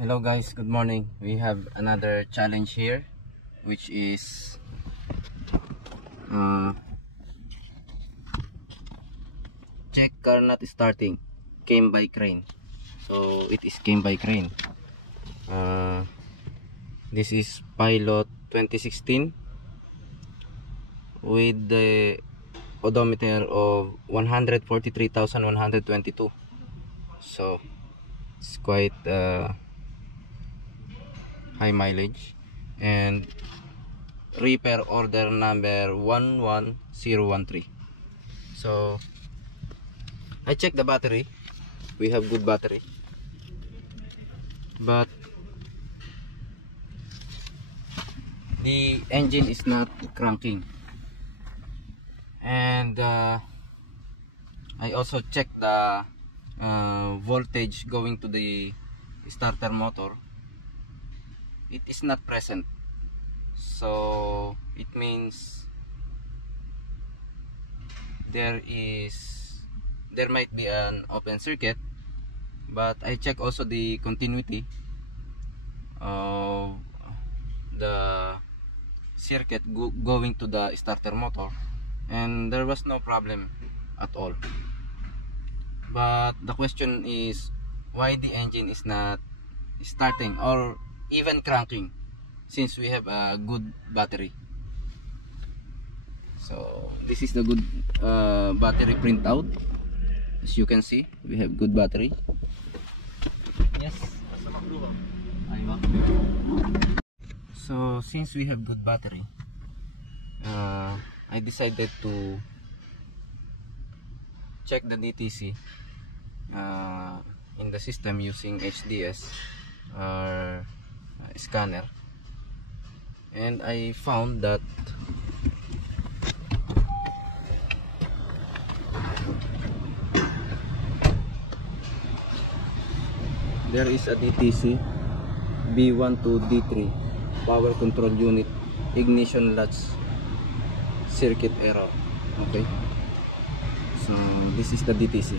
Hello guys, good morning. We have another challenge here, which is check car not starting, came by crane. So it is came by crane. This is Pilot 2016 with the odometer of 143,122. So it's quite high mileage, and repair order number 11013. So I checked the battery. We have good battery, but the engine is not cranking. And I also checked the voltage going to the starter motor. It is not present, so it means there might be an open circuit. But I check also the continuity of the circuit going to the starter motor, and there was no problem at all. But the question is, why the engine is not starting or even cranking, since we have a good battery. So this is the good battery printout. As you can see, we have good battery. Yes. So since we have good battery, I decided to check the DTC in the system using HDS or scanner, and I found that there is a DTC B12D3 power control unit ignition latch circuit error. Okay, so this is the DTC.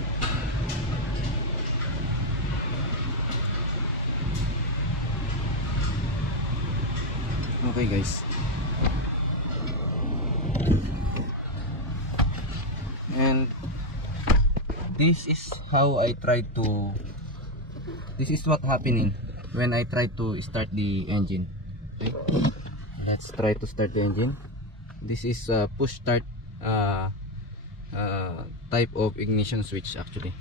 Okay guys, and this is how I try to, this is what happening when I try to start the engine. Okay, let's try to start the engine. This is a push start type of ignition switch actually.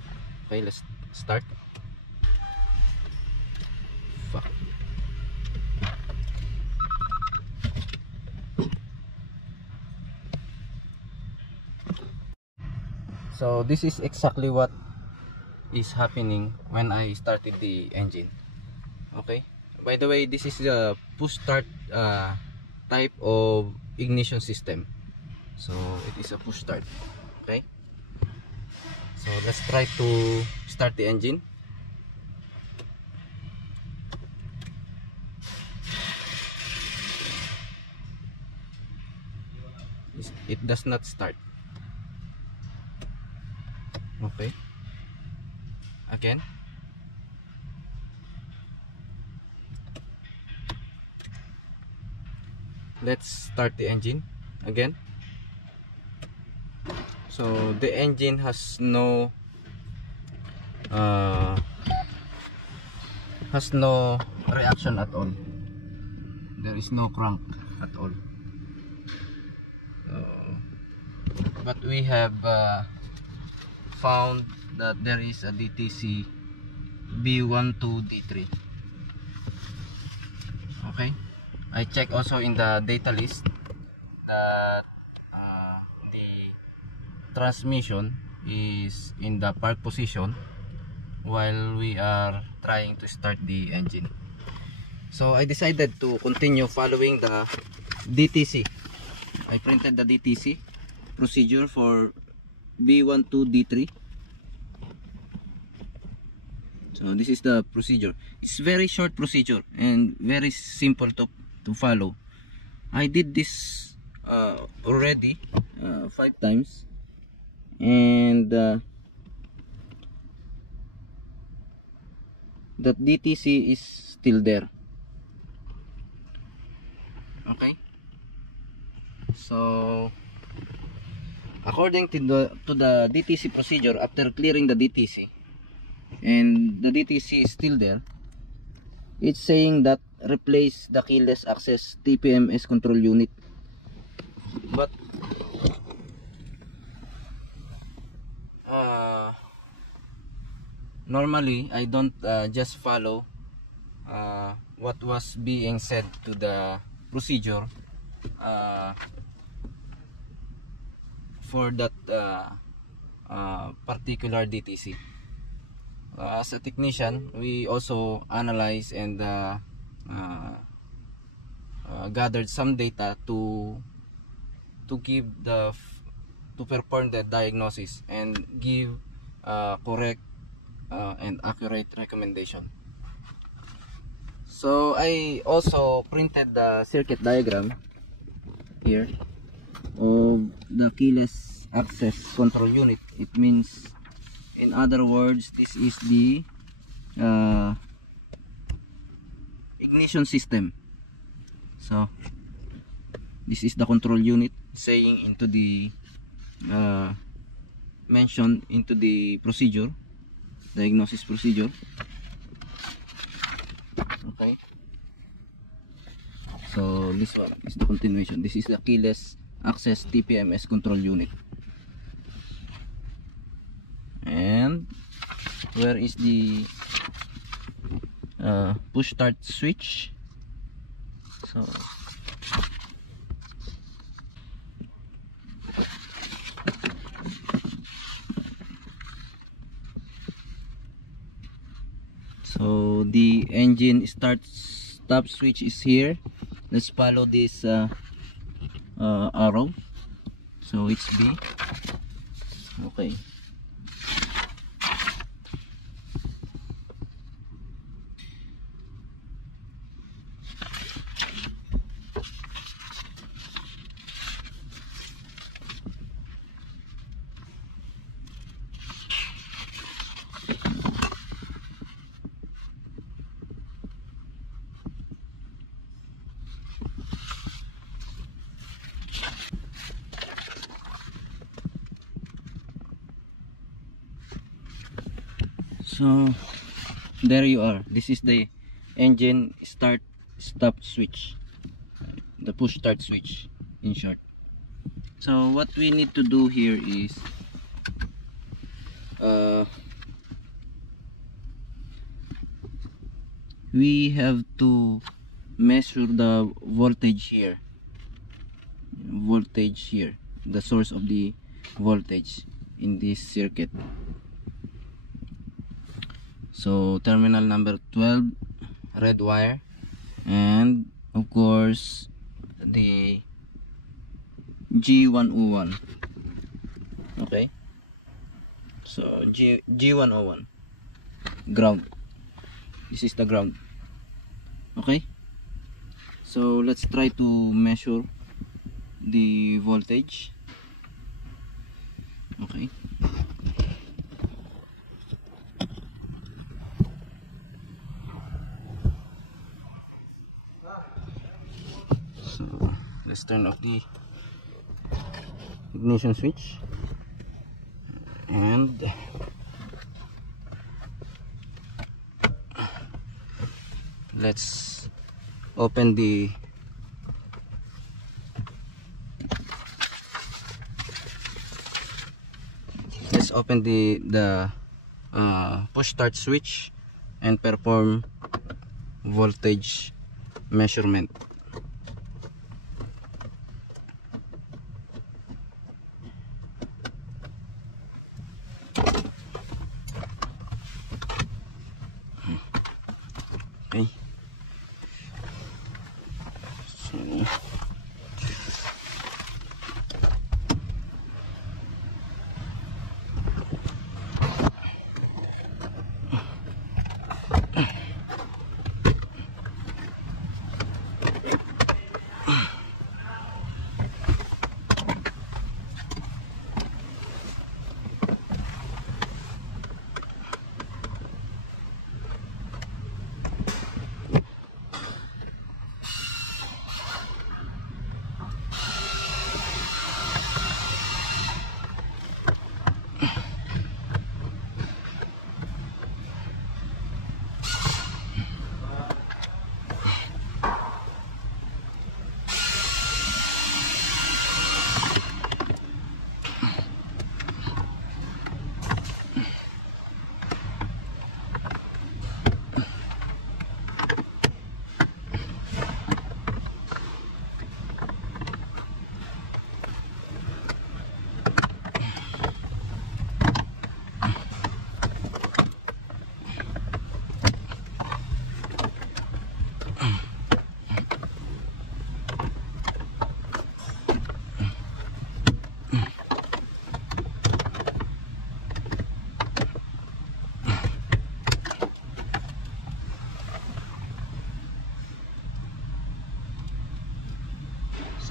Okay, let's start. Fuck. So this is exactly what is happening when I started the engine. Okay, by the way, this is the push start type of ignition system, so it is a push start. Okay, so let's try to start the engine. It does not start. Okay, again. Let's start the engine again. So the engine has no reaction at all. There is no crank at all. But we have found that there is a DTC B12D3. Okay, I check also in the data list that the transmission is in the park position while we are trying to start the engine. So I decided to continue following the DTC. I printed the DTC procedure for B12D3. So this is the procedure. It's very short procedure and very simple to follow. I did this already 5 times, and that DTC is still there. Okay, so according to the DTC procedure, after clearing the DTC and the DTC is still there, it's saying that replace the keyless access TPMS control unit. But normally I don't just follow what was being said to the procedure for that particular DTC. As a technician, we also analyze and gathered some data to perform the diagnosis and give correct and accurate recommendation. So I also printed the circuit diagram here of the keyless access control unit. It means, in other words, this is the ignition system. So this is the control unit saying into the mentioned into the procedure, diagnosis procedure. Okay, so this one is the continuation. This is the keyless access TPMS control unit. And where is the push start switch? So the engine stop switch is here. Let's follow this arrow. So it's B. Okay. So there you are. This is the engine stop switch, the push start switch in short. So what we need to do here is we have to measure the voltage here, the source of the voltage in this circuit. So terminal number 12, red wire, and of course the G101. Okay, so G101 ground. This is the ground. Okay, so let's try to measure the voltage. Okay, so let's turn off the ignition switch and let's open the push start switch and perform voltage measurement. Okay, so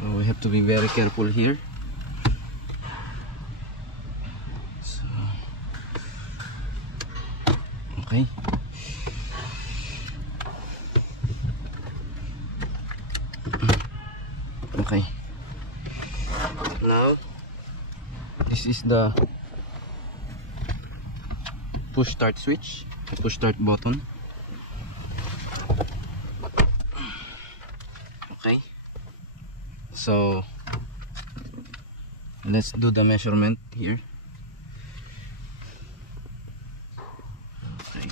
So we have to be very careful here. So, okay. Okay. Now this is the push start switch, the push start button. Okay, so let's do the measurement here. Okay.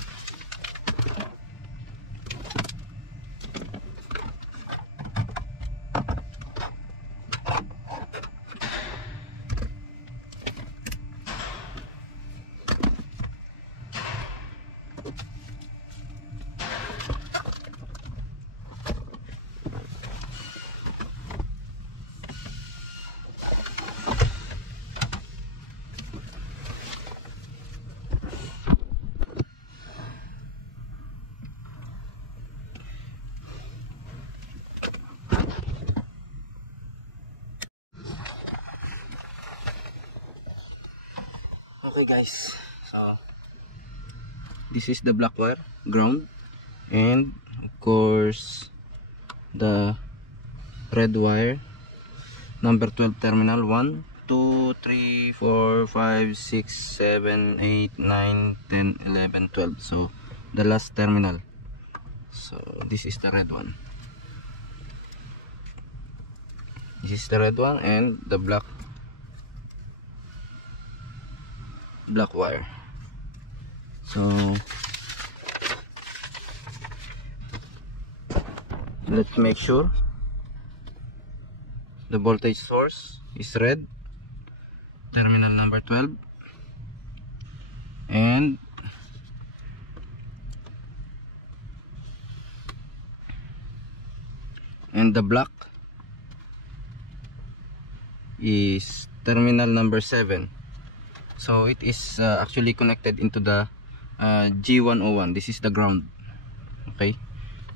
Okay guys, so this is the black wire ground, and of course the red wire number 12 terminal 1 2 3 4 5 6 7 8 9 10 11 12, so the last terminal. So this is the red one, this is the red one, and the black wire. So let's make sure the voltage source is red, terminal number 12, and the black is terminal number 7. So it is actually connected into the G101. This is the ground. Okay,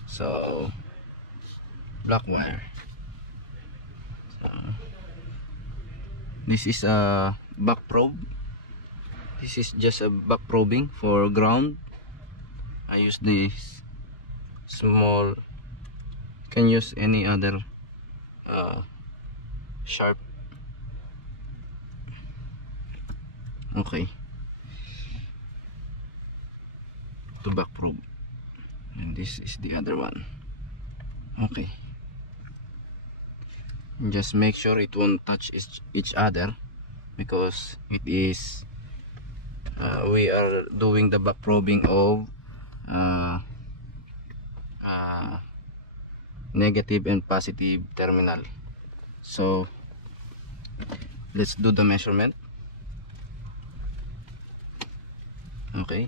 so black wire. So, this is a back probe. This is just a back probing for ground. I use this small. You can use any other sharp. Okay, to back probe, and this is the other one. Okay, just make sure it won't touch each other, because it is we are doing the back probing of negative and positive terminal. So let's do the measurement. Okay,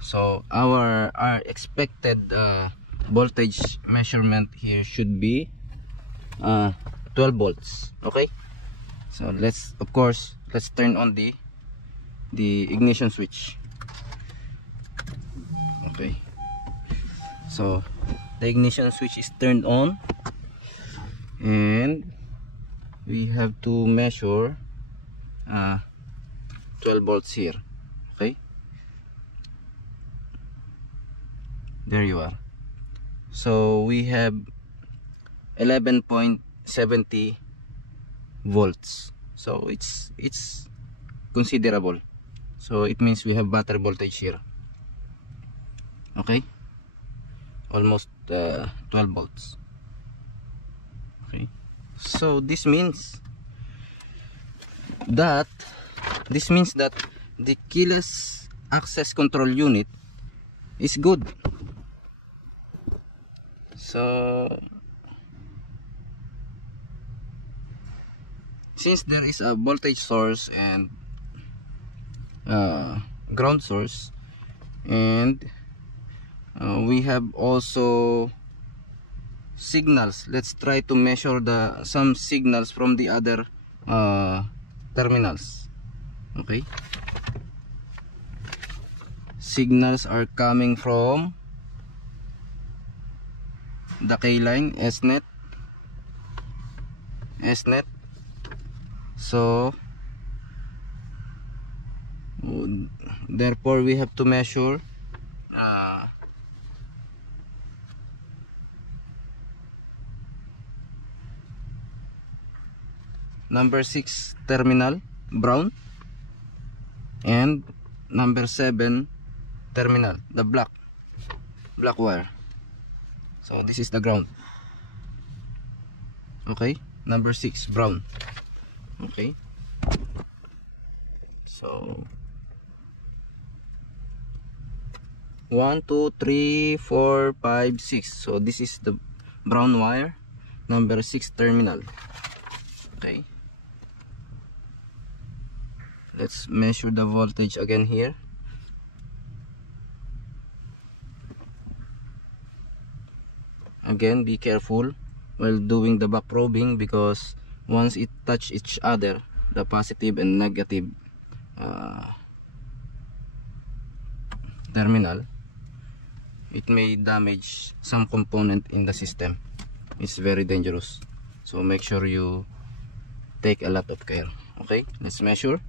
so our expected voltage measurement here should be 12 volts. Okay, so let's turn on the ignition switch. Okay, so the ignition switch is turned on, and we have to measure 12 volts here. Okay, there you are. So we have 11.70 volts, so it's considerable. So it means we have battery voltage here. Okay, almost 12 volts. Okay, so this means that the keyless access control unit is good. So since there is a voltage source and ground source, and we have also signals, let's try to measure some signals from the other terminals. Okay, signals are coming from the K line, S-net, SNet. So therefore we have to measure number 6 terminal brown and number 7 terminal, the black wire. So this is the ground. Okay, number 6 brown. Okay, so 1 2 3 4 5 6. So this is the brown wire, number 6 terminal. Okay, let's measure the voltage again here. Again, be careful while doing the back probing, because once it touch each other, the positive and negative terminal, it may damage some component in the system. It's very dangerous, so make sure you take a lot of care. Okay, let's measure.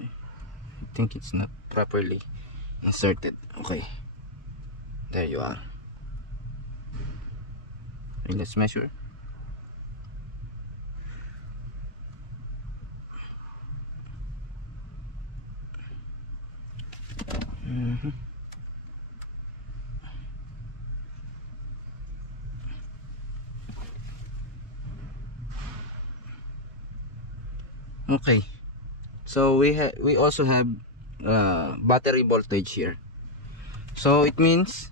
I think it's not properly inserted. Okay, there you are. Okay, let's measure. Okay, so we also have battery voltage here. So it means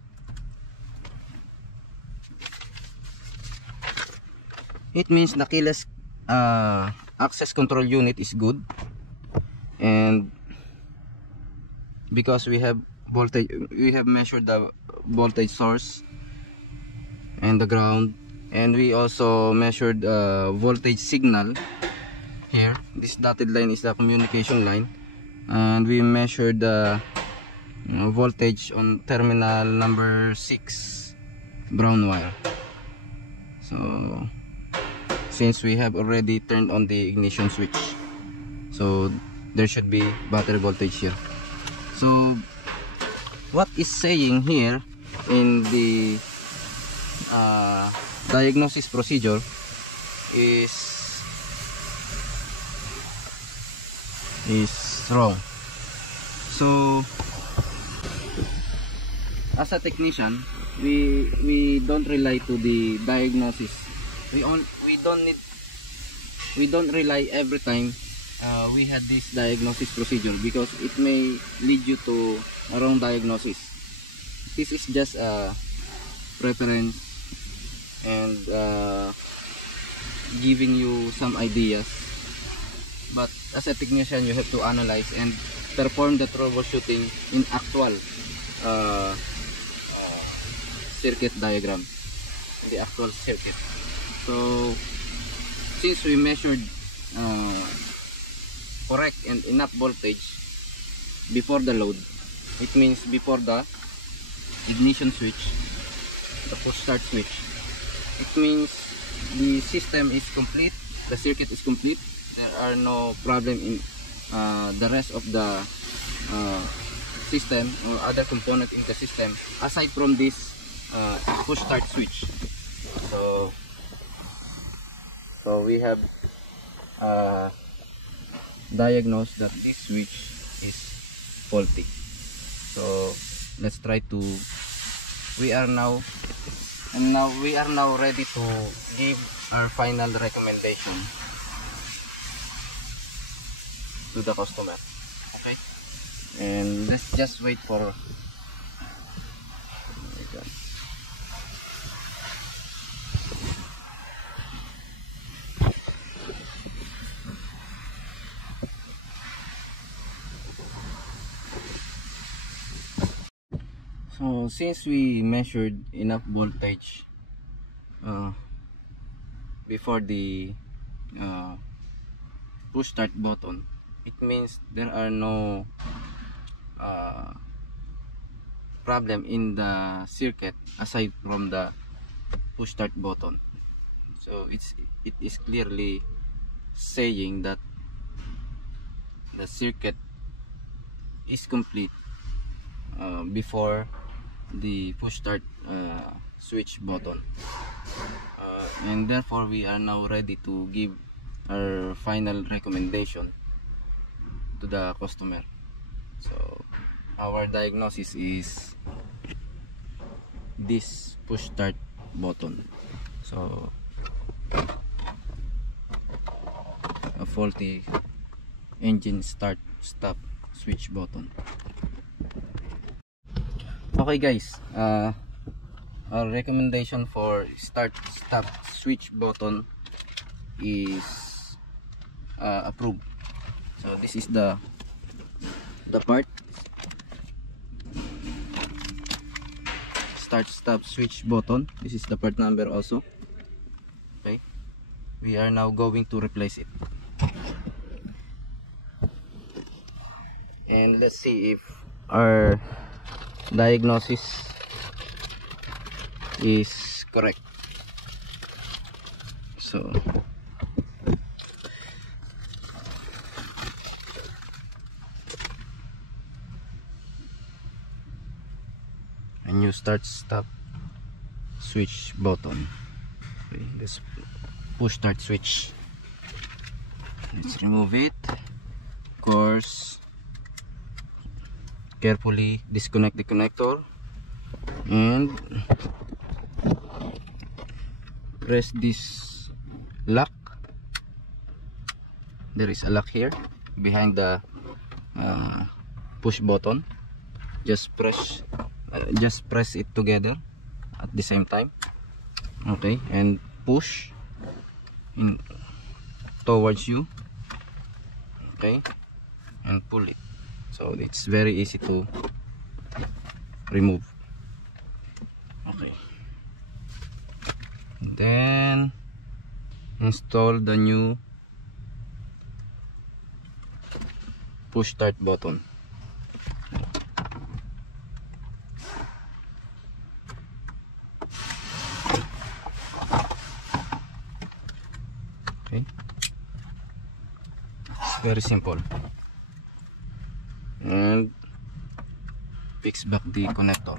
the keyless access control unit is good, and because we have voltage, we have measured the voltage source and the ground, and we also measured voltage signal here. This dotted line is the communication line, and we measured the voltage on terminal number 6 brown wire. So since we have already turned on the ignition switch, so there should be battery voltage here. So what is saying here in the diagnosis procedure is wrong. So as a technician, we don't rely to the diagnosis. We don't rely every time we had this diagnosis procedure, because it may lead you to a wrong diagnosis. This is just a preference and giving you some ideas, but as a technician you have to analyze and perform the troubleshooting in actual circuit diagram, in the actual circuit. So since we measured correct and enough voltage before the load, it means before the ignition switch, the push start switch, it means the system is complete, the circuit is complete. There are no problem in the rest of the system or other component in the system aside from this push start switch. So we have diagnosed that this switch is faulty. So let's try to, we are now ready to give our final recommendation to the customer. Okay, and let's just wait for So since we measured enough voltage before the push start button, it means there are no problem in the circuit aside from the push start button. So it is clearly saying that the circuit is complete before the push start switch button, and therefore we are now ready to give our final recommendation to the customer. So our diagnosis is this push start button. So a faulty engine start stop switch button. Okay guys, our recommendation for start stop switch button is approved. So this is the part, start stop switch button. This is the part number also. Okay, we are now going to replace it, and let's see if our diagnosis is correct. So a new start stop switch button. Okay, this push start switch, let's remove it. Of course, carefully disconnect the connector and press this lock. There is a lock here behind the push button. Just press it together at the same time. Okay, and push in towards you. Okay, and pull it. So it's very easy to remove. Okay, and then install the new push start button. Okay, it's very simple. And fix back the connector.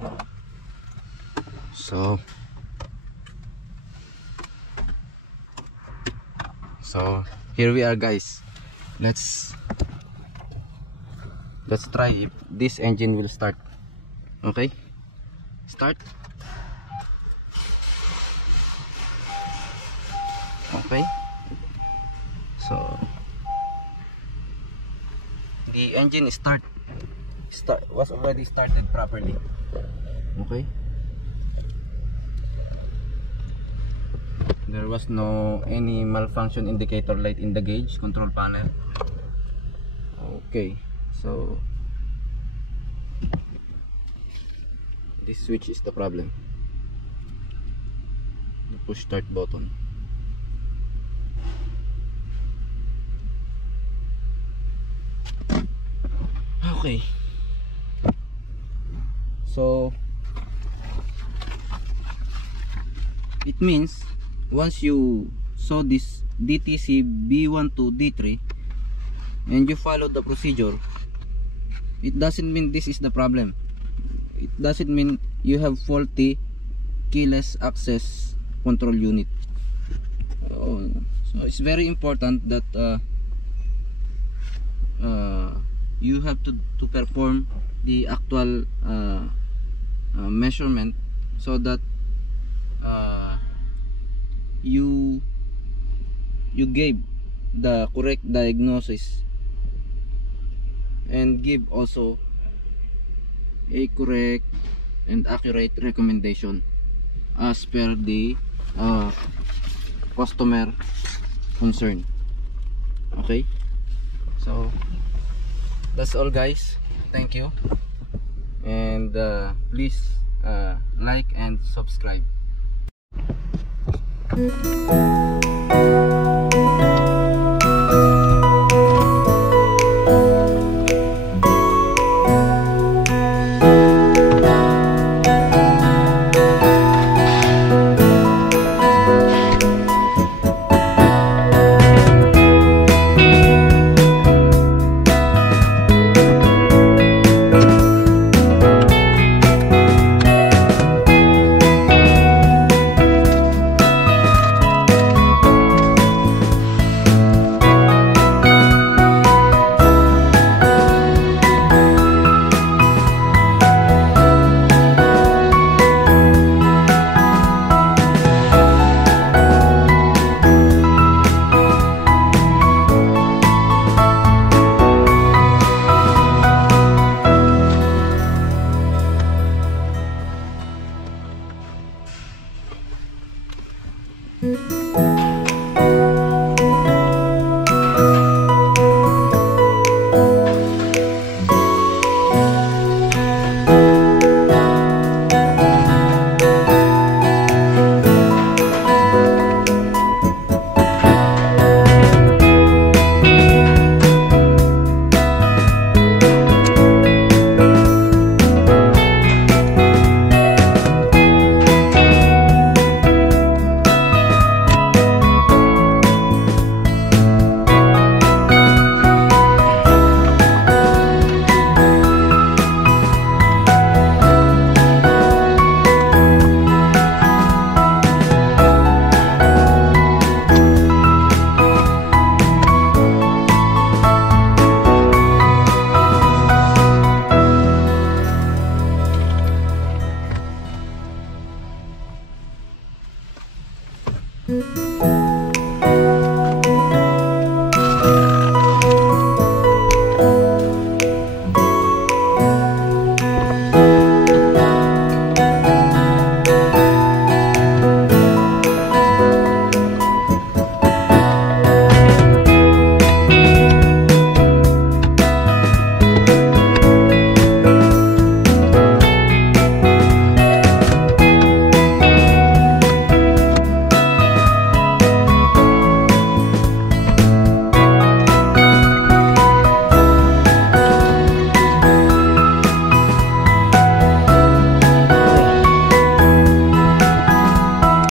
So here we are guys. Let's try if this engine will start. Okay, start. Okay, so the engine was already started properly. Okay, there was no any malfunction indicator light in the gauge control panel. Okay, so this switch is the problem, the push start button. Okay, so it means once you saw this DTC B1 to D3 and you follow the procedure, it doesn't mean this is the problem. It doesn't mean you have faulty keyless access control unit. So it's very important that you have to perform the actual measurement so that you gave the correct diagnosis and give also a correct and accurate recommendation as per the customer concern. Okay, so that's all guys. Thank you, and please like and subscribe.